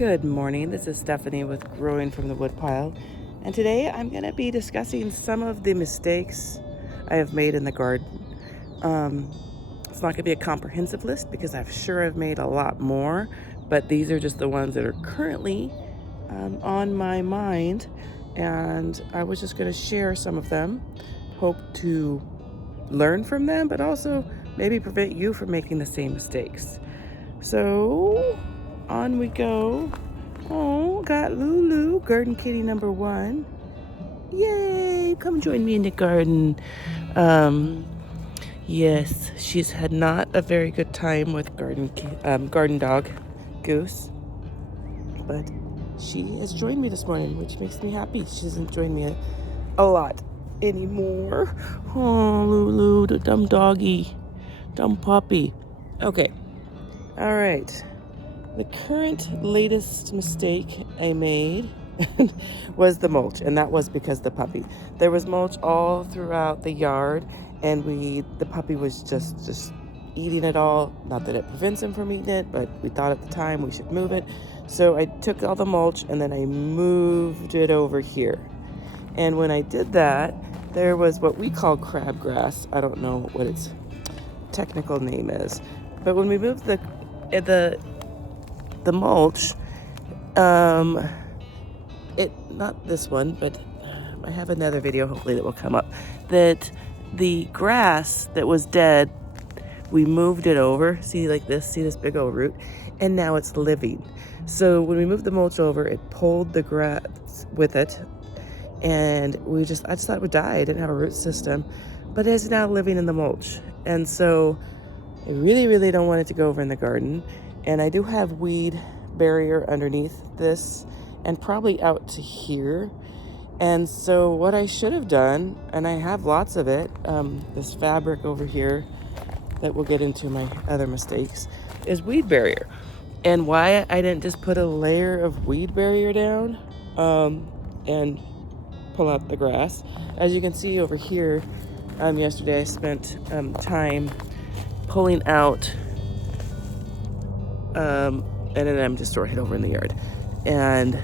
Good morning, this is Stephanie with Growing from the Woodpile, and today I'm going to be discussing some of the mistakes I have made in the garden. It's not going to be a comprehensive list because I've made a lot more, but these are just the ones that are currently on my mind, and I was just going to share some of them. Hope to learn from them, but also maybe prevent you from making the same mistakes. So on we go. Oh, got Lulu, garden kitty number 1. Yay, come join me in the garden. Yes, she's had not a very good time with garden dog Goose, but she has joined me this morning, which makes me happy. She doesn't join me a lot anymore. Oh, Lulu, the dumb doggy, dumb puppy. Okay, all right. The current latest mistake I made was the mulch, and that was because the puppy. There was mulch all throughout the yard, and the puppy was just eating it all. Not that it prevents him from eating it, but we thought at the time we should move it. So I took all the mulch and then I moved it over here. And when I did that, there was what we call crabgrass. I don't know what its technical name is, but when we moved the mulch, not this one, but I have another video hopefully that will come up, that the grass that was dead, we moved it over, see this big old root, and now it's living. So when we moved the mulch over, it pulled the grass with it, and I just thought it would die. I didn't have a root system, but it's now living in the mulch. And so I really, really don't want it to go over in the garden. And I do have weed barrier underneath this and probably out to here. And so what I should have done, and I have lots of it, this fabric over here that we'll get into my other mistakes, is weed barrier. And why I didn't just put a layer of weed barrier down and pull out the grass. As you can see over here, yesterday I spent time pulling out and then I'm just throwing it over in the yard. And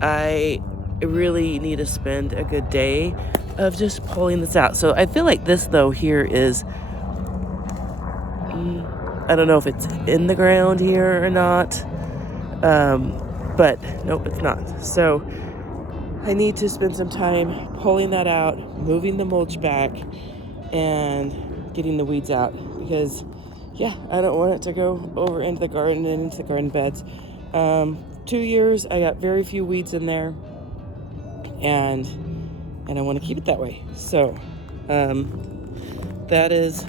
I really need to spend a good day of just pulling this out. So I feel like this though here is, I don't know if it's in the ground here or not, but nope, it's not. So I need to spend some time pulling that out, moving the mulch back, and getting the weeds out, because I don't want it to go over into the garden and into the garden beds. 2 years, I got very few weeds in there, and I want to keep it that way. So that is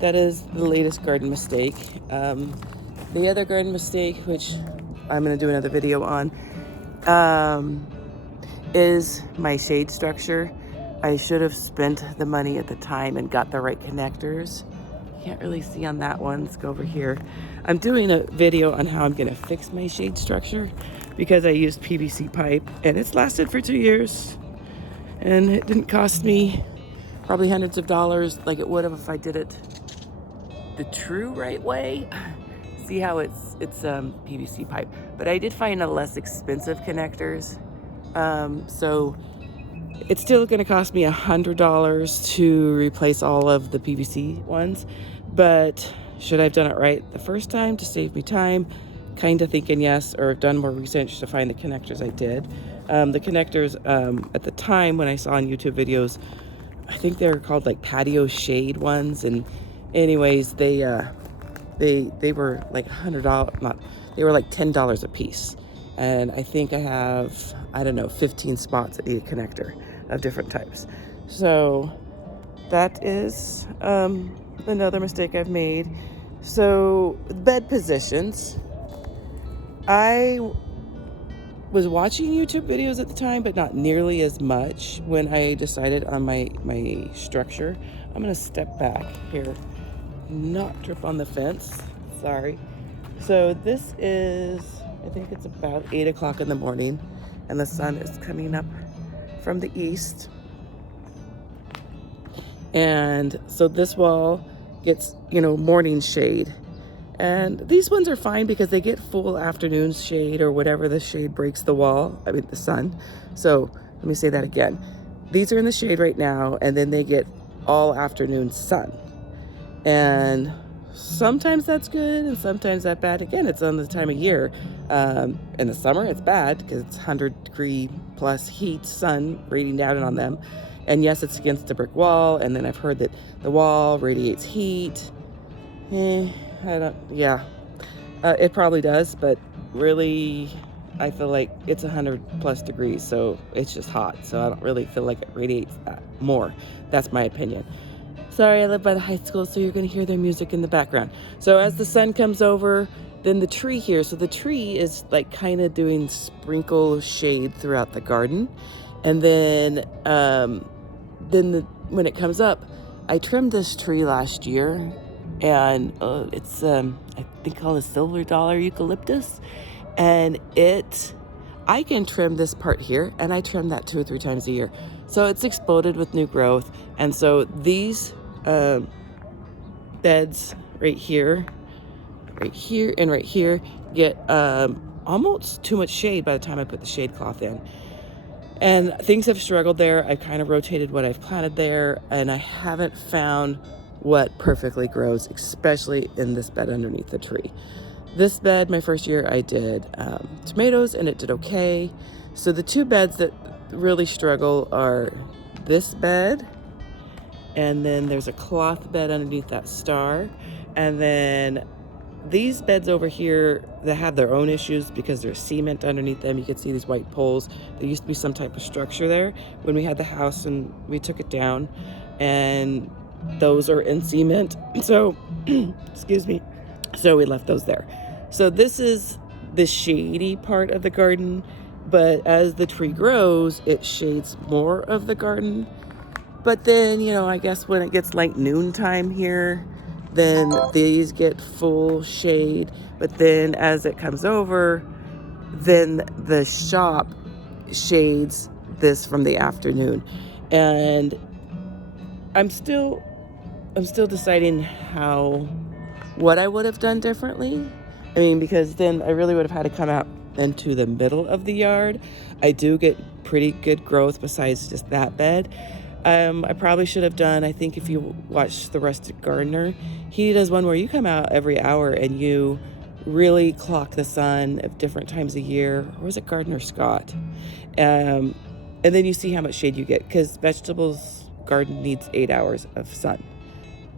the latest garden mistake. The other garden mistake, which I'm going to do another video on, is my shade structure. I should have spent the money at the time and got the right connectors. Can't really see on that one. Let's go over here. I'm doing a video on how I'm going to fix my shade structure because I used PVC pipe and it's lasted for 2 years, and it didn't cost me probably hundreds of dollars like it would have if I did it the true right way. See how it's PVC pipe, but I did find a less expensive connectors. So it's still going to cost me $100 to replace all of the PVC ones, but should I have done it right the first time to save me time? Kind of thinking yes, or have done more research to find the connectors I did. The connectors at the time when I saw on YouTube videos, I think they were called like patio shade ones, and anyways, they were like $100, they were like $10 a piece. And I think I have, 15 spots that need a connector of different types. So that is another mistake I've made. So bed positions. I was watching YouTube videos at the time, but not nearly as much when I decided on my structure. I'm gonna step back here, not trip on the fence. Sorry. So this is, I think it's about 8 o'clock in the morning, and the sun is coming up from the east. And so this wall gets, morning shade. And these ones are fine because they get full afternoon shade, or whatever the shade breaks the wall, I mean the sun. So let me say that again. These are in the shade right now, and then they get all afternoon sun. And sometimes that's good and sometimes that's bad. Again, it's on the time of year. In the summer, it's bad because it's 100-degree plus heat, sun radiating down on them. And yes, it's against a brick wall. And then I've heard that the wall radiates heat. It probably does, but really, I feel like it's 100+ degrees, so it's just hot. So I don't really feel like it radiates that more. That's my opinion. Sorry, I live by the high school, so you're going to hear their music in the background. So as the sun comes over, then the tree here. So the tree is like kind of doing sprinkle shade throughout the garden. And then when it comes up, I trimmed this tree last year, and it's I think called a silver dollar eucalyptus, and I can trim this part here, and I trim that 2 or 3 times a year. So it's exploded with new growth, and so these beds right here, and right here get almost too much shade by the time I put the shade cloth in. And things have struggled there. I've kind of rotated what I've planted there, and I haven't found what perfectly grows, especially in this bed underneath the tree. This bed, my first year, I did tomatoes, and it did okay. So the 2 beds that really struggle are this bed, and then there's a cloth bed underneath that star, and then these beds over here that have their own issues because there's cement underneath them. You can see these white poles. There used to be some type of structure there when we had the house, and we took it down, and those are in cement. So, excuse me. So we left those there. So this is the shady part of the garden, but as the tree grows, it shades more of the garden. But then, I guess when it gets like noontime here, then these get full shade. But then as it comes over, then the shop shades this from the afternoon. And I'm still deciding what I would have done differently. I mean, because then I really would have had to come out into the middle of the yard. I do get pretty good growth besides just that bed. I probably should have done, I think if you watch The Rustic Gardener, he does one where you come out every hour and you really clock the sun at different times of year. Or was it Gardener Scott? And then you see how much shade you get, because vegetables garden needs 8 hours of sun.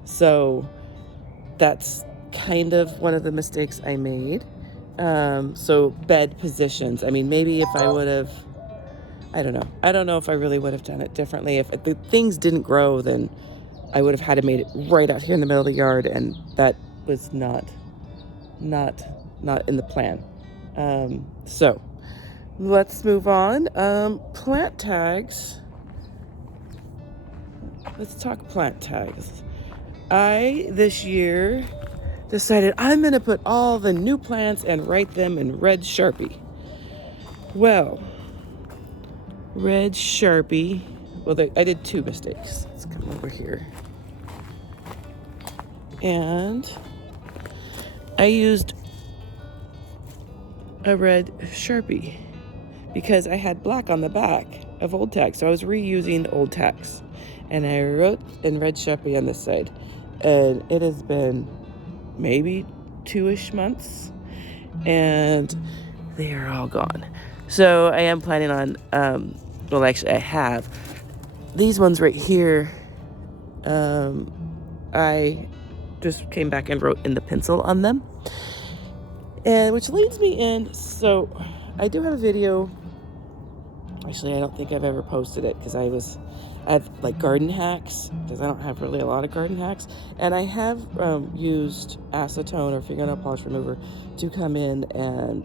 So that's kind of one of the mistakes I made. So bed positions. I mean, maybe if I would have, I don't know. I don't know if I really would have done it differently. If the things didn't grow, then I would have had to made it right out here in the middle of the yard, and that was not in the plan. So let's move on. Plant tags. Let's talk plant tags. I, this year, decided I'm going to put all the new plants and write them in red Sharpie. Well, red Sharpie. Well, I did 2 mistakes. Let's come over here. And I used a red Sharpie because I had black on the back of old tags. So I was reusing old tags. And I wrote in red Sharpie on this side. And it has been maybe 2-ish months. And they are all gone. So I am planning on, well, actually I have these ones right here. I just came back and wrote in the pencil on them, and which leads me in. So I do have a video. Actually, I don't think I've ever posted it because I have like garden hacks, because I don't have really a lot of garden hacks, and I have used acetone or fingernail polish remover to come in and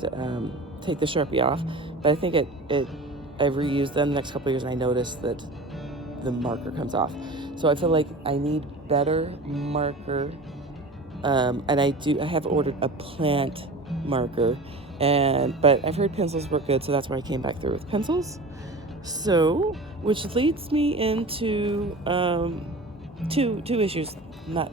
take the Sharpie off. But I think I've reused them the next couple of years, and I noticed that the marker comes off. So I feel like I need better marker, and I have ordered a plant marker, but I've heard pencils work good, so that's why I came back through with pencils. So, which leads me into two issues, not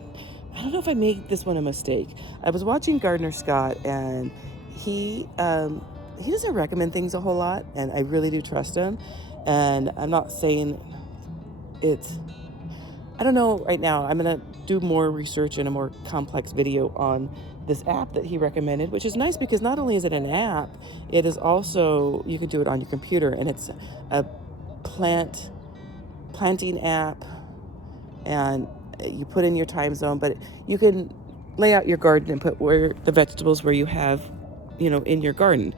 I don't know if I made this one a mistake. I was watching Gardner Scott, and he doesn't recommend things a whole lot, and I really do trust him. And I'm not saying I don't know right now. I'm going to do more research and a more complex video on this app that he recommended, which is nice because not only is it an app, it is also, you can do it on your computer, and it's a planting app, and you put in your time zone, but you can lay out your garden and put where the vegetables where you have, in your garden.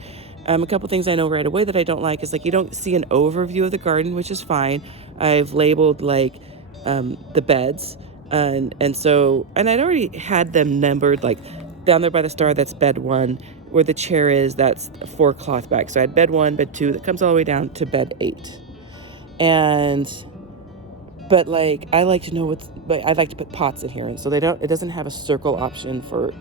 A couple things I know right away that I don't like is, like, you don't see an overview of the garden, which is fine. I've labeled the beds, and I'd already had them numbered, like down there by the star, that's bed 1. Where the chair is, that's 4 cloth bags. So I had bed 1, bed 2, that comes all the way down to bed 8. But I like to know I'd like to put pots in here, and so it doesn't have a circle option for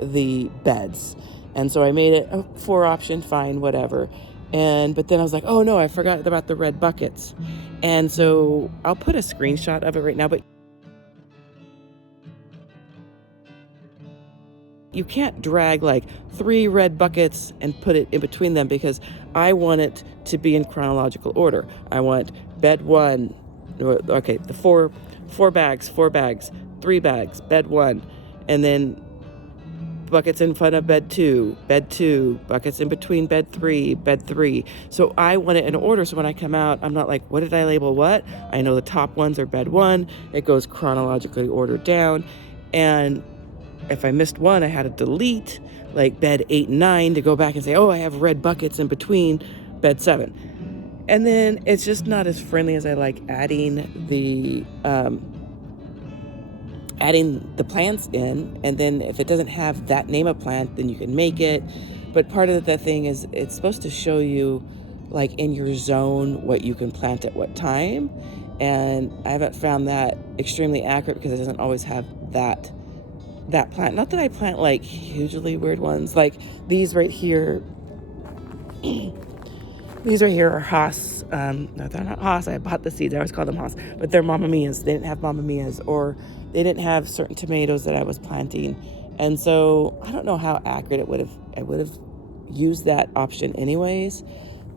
the beds. And so I made it a 4 option, fine, whatever. But then I was like, oh no, I forgot about the red buckets. And so I'll put a screenshot of it right now, but you can't drag 3 red buckets and put it in between them, because I want it to be in chronological order. I want bed 1, okay, the 4 bags, 3 bags, bed 1, and then buckets in front of bed 2, buckets in between bed 3. So I want it in order, so when I come out, I'm not like, what did I label what? I know the top ones are bed 1. It goes chronologically ordered down, and if I missed one, I had to delete bed 8 and 9 to go back and say, oh, I have red buckets in between bed 7. And then it's just not as friendly as I like adding the plants in. And then if it doesn't have that name of plant, then you can make it. But part of the thing is it's supposed to show you in your zone what you can plant at what time. And I haven't found that extremely accurate because it doesn't always have that plant. Not that I plant hugely weird ones. These right here. These right here are Haas. No, they're not Haas. I bought the seeds. I always call them Haas. But they're Mamma Mia's. They didn't have Mamma Mia's, or they didn't have certain tomatoes that I was planting. And so I don't know how accurate I would have used that option anyways.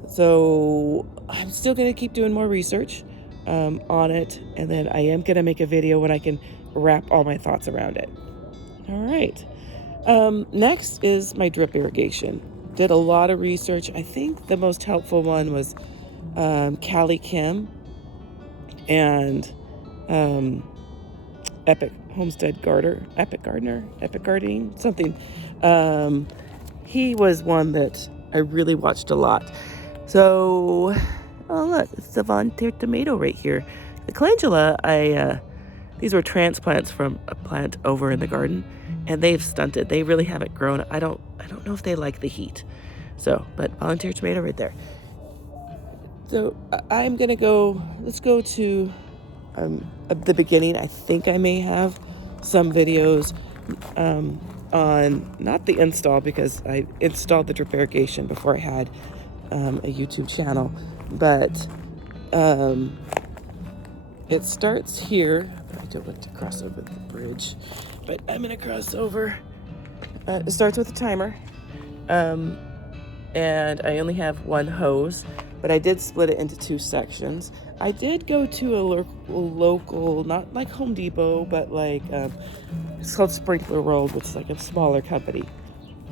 So I'm still going to keep doing more research on it. And then I am going to make a video when I can wrap all my thoughts around it. All right. Next is my drip irrigation. Did a lot of research. I think the most helpful one was Callie Kim and Epic Gardening, something. He was one that I really watched a lot. So, oh look, it's the volunteer tomato right here. The calendula, these were transplants from a plant over in the garden, and they've stunted. They really haven't grown. I don't know if they like the heat. So, but volunteer tomato right there. So I'm gonna let's go to the beginning. I think I may have some videos on, not the install, because I installed the drip irrigation before I had a YouTube channel, but it starts here. I don't want to cross over the bridge, but I'm gonna cross over. It starts with a timer, and I only have 1 hose, but I did split it into 2 sections. I did go to a local, not like Home Depot, but it's called Sprinkler World, which is a smaller company,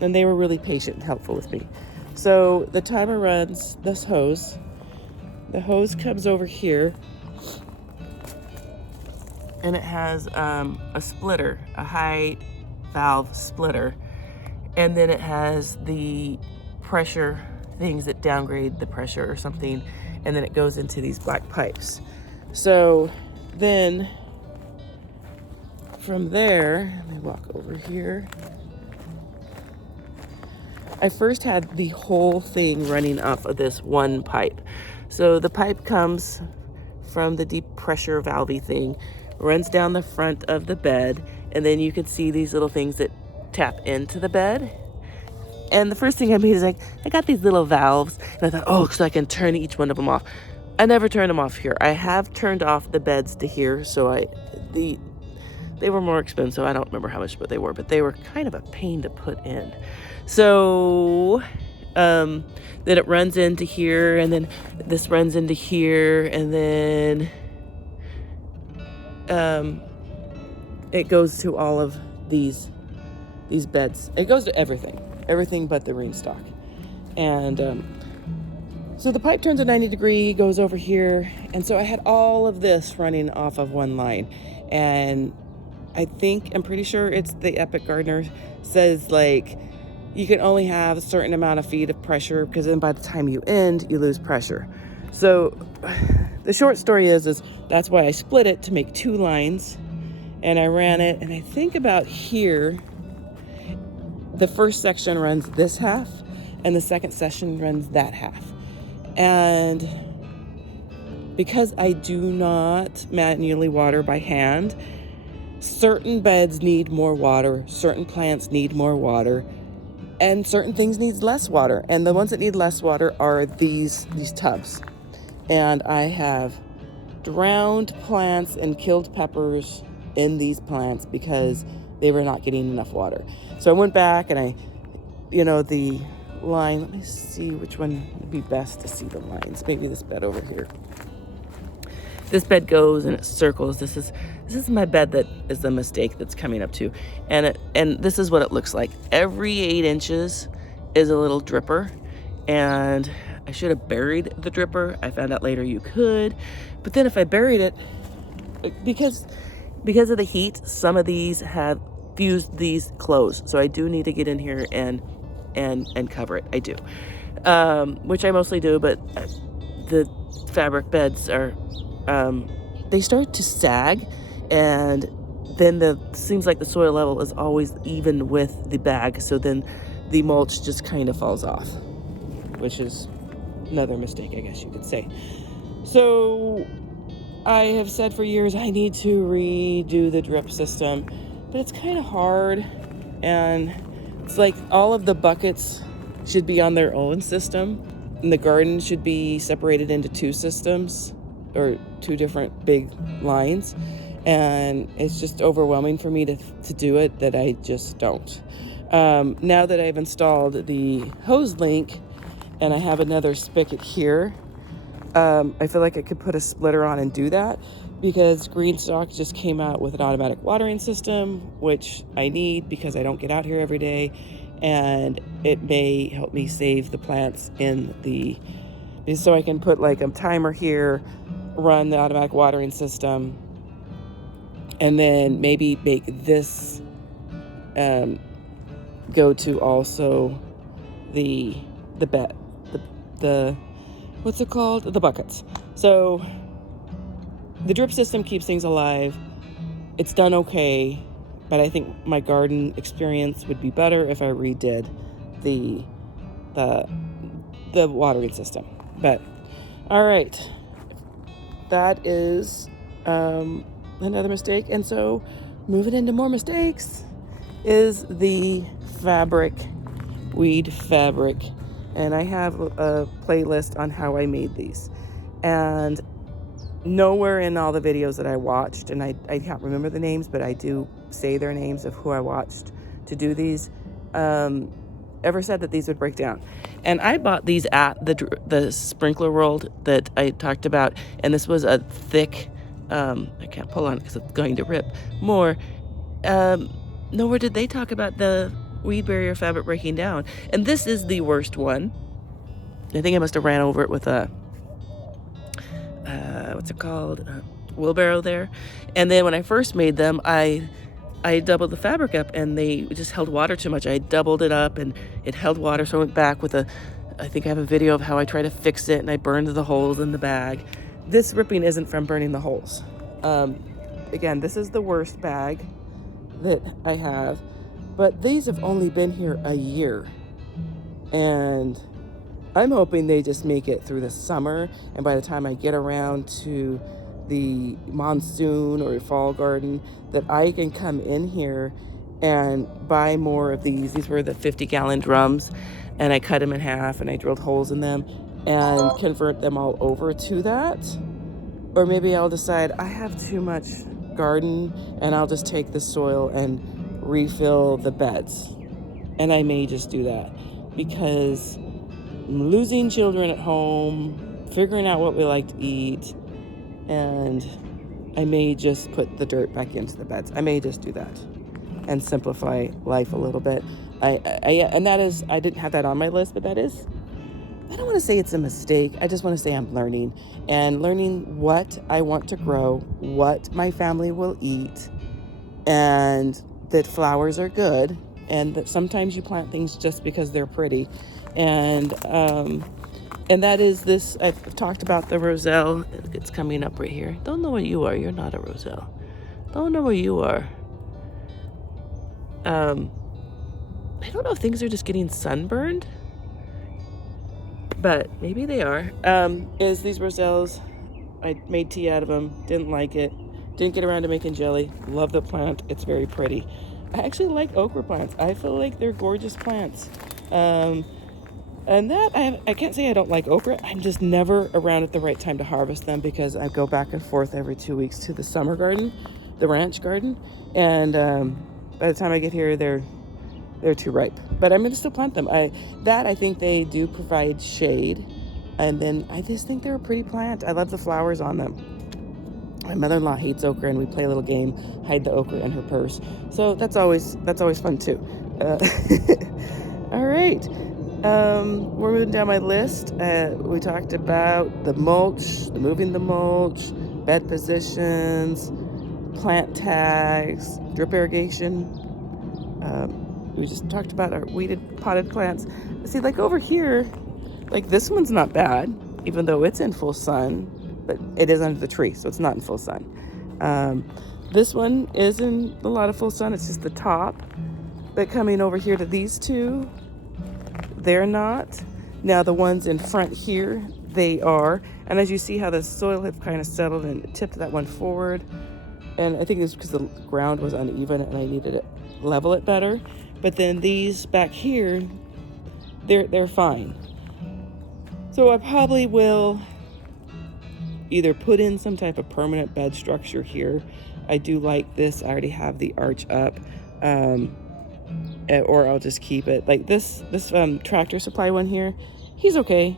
and they were really patient and helpful with me. So the timer runs this hose. The hose comes over here, and it has a splitter, a high valve splitter, and then it has the pressure things that downgrade the pressure or something, and then it goes into these black pipes. So then from there, let me walk over here. I first had the whole thing running off of this one pipe. So the pipe comes from the deep pressure valvey thing, runs down the front of the bed, and then you can see these little things that tap into the bed. And the first thing I made is I got these little valves, and I thought, oh, so I can turn each one of them off. I never turned them off here. I have turned off the beds to here, so the They were more expensive. I don't remember how much, but they were kind of a pain to put in. So then it runs into here, and then this runs into here, and then it goes to all of these beds. It goes to everything but the green stalk. And so the pipe turns a 90-degree, goes over here, and so I had all of this running off of one line. And I'm pretty sure it's the Epic Gardener says, like, you can only have a certain amount of feet of pressure, because then by the time you end, you lose pressure. So the short story is that's why I split it to make 2 lines, and I ran it, and I think about here, the first section runs this half, and the second section runs that half. And because I do not manually water by hand, certain beds need more water, certain plants need more water, and certain things need less water. And the ones that need less water are these tubs. And I have drowned plants and killed peppers in these plants because they were not getting enough water. So I went back and the line, let me see which one would be best to see the lines. Maybe this bed over here. This bed goes and it circles. This is my bed that is the mistake that's coming up to. And this is what it looks like. Every 8 inches is a little dripper, and I should have buried the dripper. I found out later you could, but then if I buried it, because of the heat, some of these have fused these closed. So I do need to get in here and cover it. I do, which I mostly do, but the fabric beds are, they start to sag, and then seems like the soil level is always even with the bag. So then the mulch just kind of falls off, which is another mistake, I guess you could say. So I have said for years I need to redo the drip system, but it's kind of hard, and it's like all of the buckets should be on their own system, and the garden should be separated into 2 systems, or 2 different big lines, and it's just overwhelming for me to do it, that I just don't. Now that I've installed the hose link and I have another spigot here, I feel like I could put a splitter on and do that, because Greenstock just came out with an automatic watering system, which I need because I don't get out here every day, and it may help me save the plants so I can put like a timer here, run the automatic watering system, and then maybe make this go to also the what's it called? The buckets. So the drip system keeps things alive. It's done okay, but I think my garden experience would be better if I redid the watering system. But all right, that is another mistake. And so moving into more mistakes is the weed fabric. And I have a playlist on how I made these. And nowhere in all the videos that I watched, and I can't remember the names, but I do say their names of who I watched to do these, ever said that these would break down. And I bought these at the sprinkler world that I talked about, and this was a thick, I can't pull on it because it's going to rip more. Nowhere did they talk about the weed barrier fabric breaking down. And this is the worst one. I think I must have ran over it with a what's it called, wheelbarrow there. And then when I first made them, I doubled the fabric up, and they just held water too much. I doubled it up and it held water, so I went back with I think I have a video of how I try to fix it, and I burned the holes in the bag. This ripping isn't from burning the holes. Again, this is the worst bag that I have, but these have only been here a year, and I'm hoping they just make it through the summer, and by the time I get around to the monsoon or fall garden, that I can come in here and buy more of these. These were the 50-gallon drums, and I cut them in half and I drilled holes in them and convert them all over to that. Or maybe I'll decide I have too much garden, and I'll just take the soil and refill the beds. And I may just do that because I'm losing children at home, figuring out what we like to eat, and I may just put the dirt back into the beds. I may just do that and simplify life a little bit. And that is, I didn't have that on my list, but that is, I don't want to say it's a mistake. I just want to say I'm learning what I want to grow, what my family will eat, and that flowers are good, and that sometimes you plant things just because they're pretty. And that is this, I've talked about the roselle. It's coming up right here. Don't know what you are. You're not a roselle. Don't know what you are. I don't know if things are just getting sunburned, but maybe they are. Is these roselles, I made tea out of them, didn't like it, didn't get around to making jelly. Love the plant, it's very pretty. I actually like okra plants. I feel like they're gorgeous plants. And that, I can't say I don't like okra. I'm just never around at the right time to harvest them because I go back and forth every 2 weeks to the summer garden, the ranch garden. And by the time I get here, they're too ripe. But I'm going to still plant them. I think they do provide shade. And then I just think they're a pretty plant. I love the flowers on them. My mother-in-law hates okra, and we play a little game, hide the okra in her purse. So that's always fun too. All right. We're moving down my list. We talked about the mulch, moving the mulch, bed positions, plant tags, drip irrigation. We just talked about our weeded potted plants. See, like over here, like this one's not bad, even though it's in full sun, but it is under the tree, so it's not in full sun. This one is in a lot of full sun. It's just the top. But coming over here to these two, they're not. Now the ones in front here, they are. And as you see how the soil had kind of settled and tipped that one forward. And I think it's because the ground was uneven and I needed to level it better. But then these back here, they're fine. So I probably will either put in some type of permanent bed structure here. I do like this. I already have the arch up. Or I'll just keep it. Like this Tractor Supply one here, he's okay.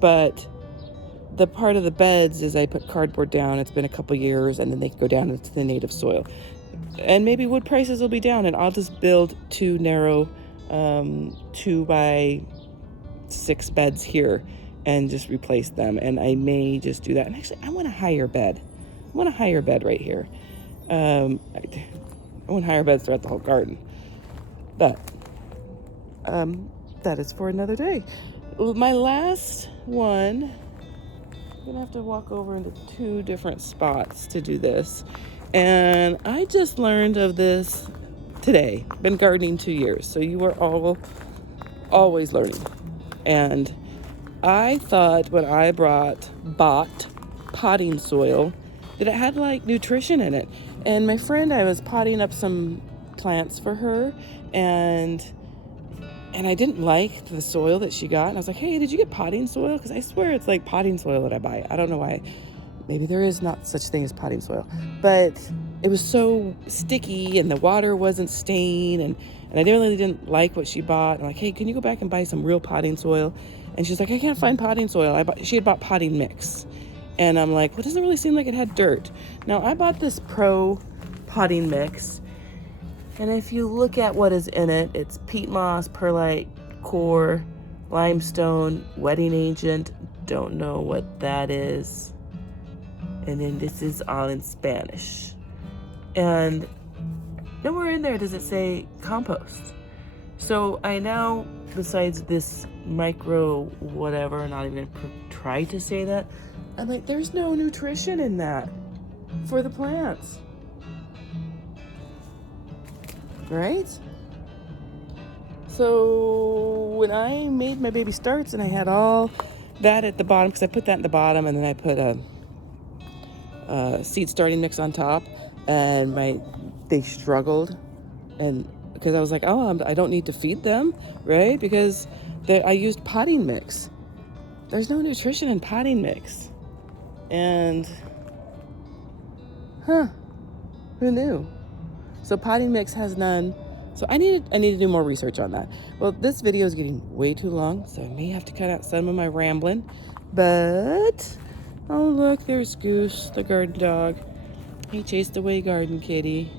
But the part of the beds is I put cardboard down. It's been a couple years, and then they can go down into the native soil. And maybe wood prices will be down, and I'll just build 2 narrow 2x6 beds here and just replace them. And I may just do that. And actually, I want a higher bed. I want a higher bed right here. I want higher beds throughout the whole garden. But that is for another day. My last one, I'm going to have to walk over into 2 different spots to do this. And I just learned of this today. Been gardening 2 years, so you are always learning. And I thought when I bought potting soil that it had like nutrition in it. And my friend, I was potting up some plants for her, and I didn't like the soil that she got. And I was like, hey, did you get potting soil? Because I swear it's like potting soil that I buy. I don't know why. Maybe there is not such thing as potting soil. But it was so sticky, and the water wasn't staying, and I really didn't like what she bought. I'm like, hey, can you go back and buy some real potting soil? And she's like, I can't find potting soil. She had bought potting mix. And I'm like, well, it doesn't really seem like it had dirt. Now, I bought this Pro potting mix. And if you look at what is in it, it's peat moss, perlite, core, limestone, wetting agent. Don't know what that is. And then this is all in Spanish. And nowhere in there does it say compost. So I now, besides this micro whatever, not even try to say that, I'm like, there's no nutrition in that for the plants. Right? So when I made my baby starts and I had all that at the bottom, because I put that in the bottom, and then I put a seed starting mix on top, and they struggled, and because I was like, oh, I don't need to feed them, right? Because I used potting mix. There's no nutrition in potting mix. And Huh, who knew? So potting mix has none. So I need to do more research on that. Well, this video is getting way too long, so I may have to cut out some of my rambling. But, oh look, there's Goose, the garden dog. He chased away Garden Kitty.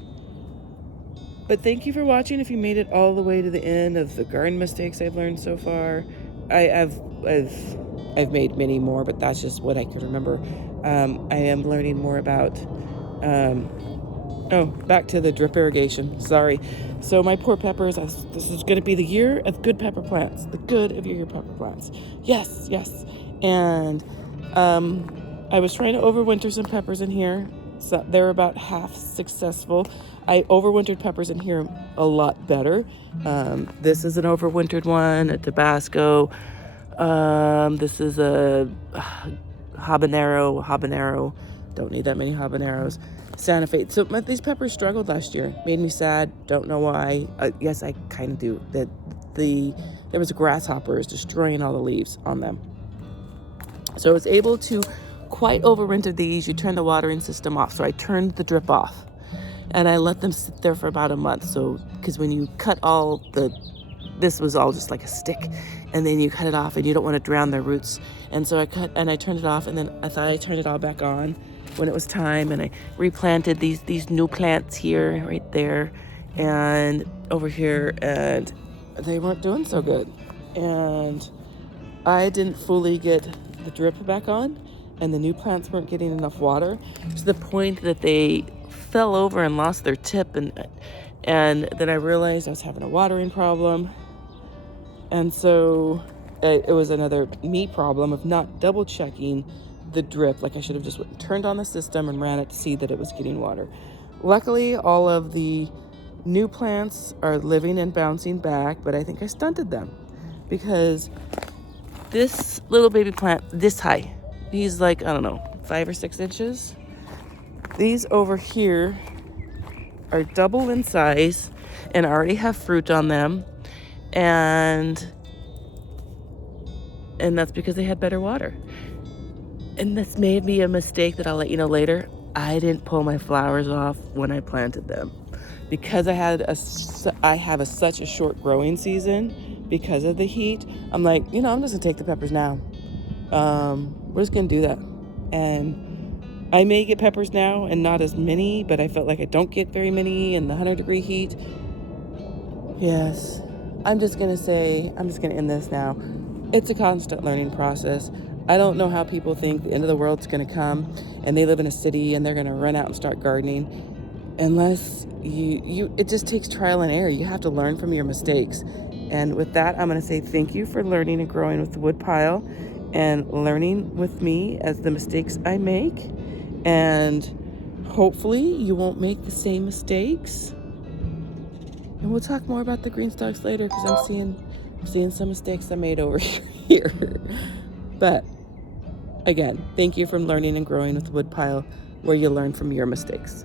But thank you for watching. If you made it all the way to the end of the garden mistakes I've learned so far. I've made many more, but that's just what I can remember. I am learning more about oh, back to the drip irrigation. Sorry. So my poor peppers, this is going to be the year of good pepper plants. The good of your pepper plants. Yes, yes. And I was trying to overwinter some peppers in here. So they're about half successful. I overwintered peppers in here a lot better. This is an overwintered one, a Tabasco. This is a habanero. Don't need that many habaneros. Santa Fe. So these peppers struggled last year. Made me sad. Don't know why. Yes, I kind of do. There was grasshoppers destroying all the leaves on them. So I was able to quite overwinter these. You turn the watering system off. So I turned the drip off. And I let them sit there for about a month. So, because when you cut this was all just like a stick, and then you cut it off and you don't want to drown their roots. And so I turned it off, and then I thought I turned it all back on when it was time, and I replanted these new plants here, right there, and over here, and they weren't doing so good. And I didn't fully get the drip back on, and the new plants weren't getting enough water to the point that they fell over and lost their tip, and then I realized I was having a watering problem. And so it was another me problem of not double checking the drip. Like I should have just turned on the system and ran it to see that it was getting water. Luckily, all of the new plants are living and bouncing back, but I think I stunted them because this little baby plant, this high, he's like, I don't know, 5 or 6 inches. These over here are double in size and already have fruit on them. And that's because they had better water. And this may be a mistake that I'll let you know later. I didn't pull my flowers off when I planted them because I have such a short growing season because of the heat. I'm like, I'm just gonna take the peppers now. We're just gonna do that. And I may get peppers now and not as many, but I felt like I don't get very many in the 100-degree heat. Yes. I'm just going to end this now. It's a constant learning process. I don't know how people think the end of the world's going to come and they live in a city and they're going to run out and start gardening. Unless it just takes trial and error. You have to learn from your mistakes. And with that, I'm going to say thank you for learning and growing with the Woodpile and learning with me as the mistakes I make. And hopefully you won't make the same mistakes. And we'll talk more about the green stalks later because I'm seeing some mistakes I made over here. But again, thank you for learning and growing with Woodpile, where you learn from your mistakes.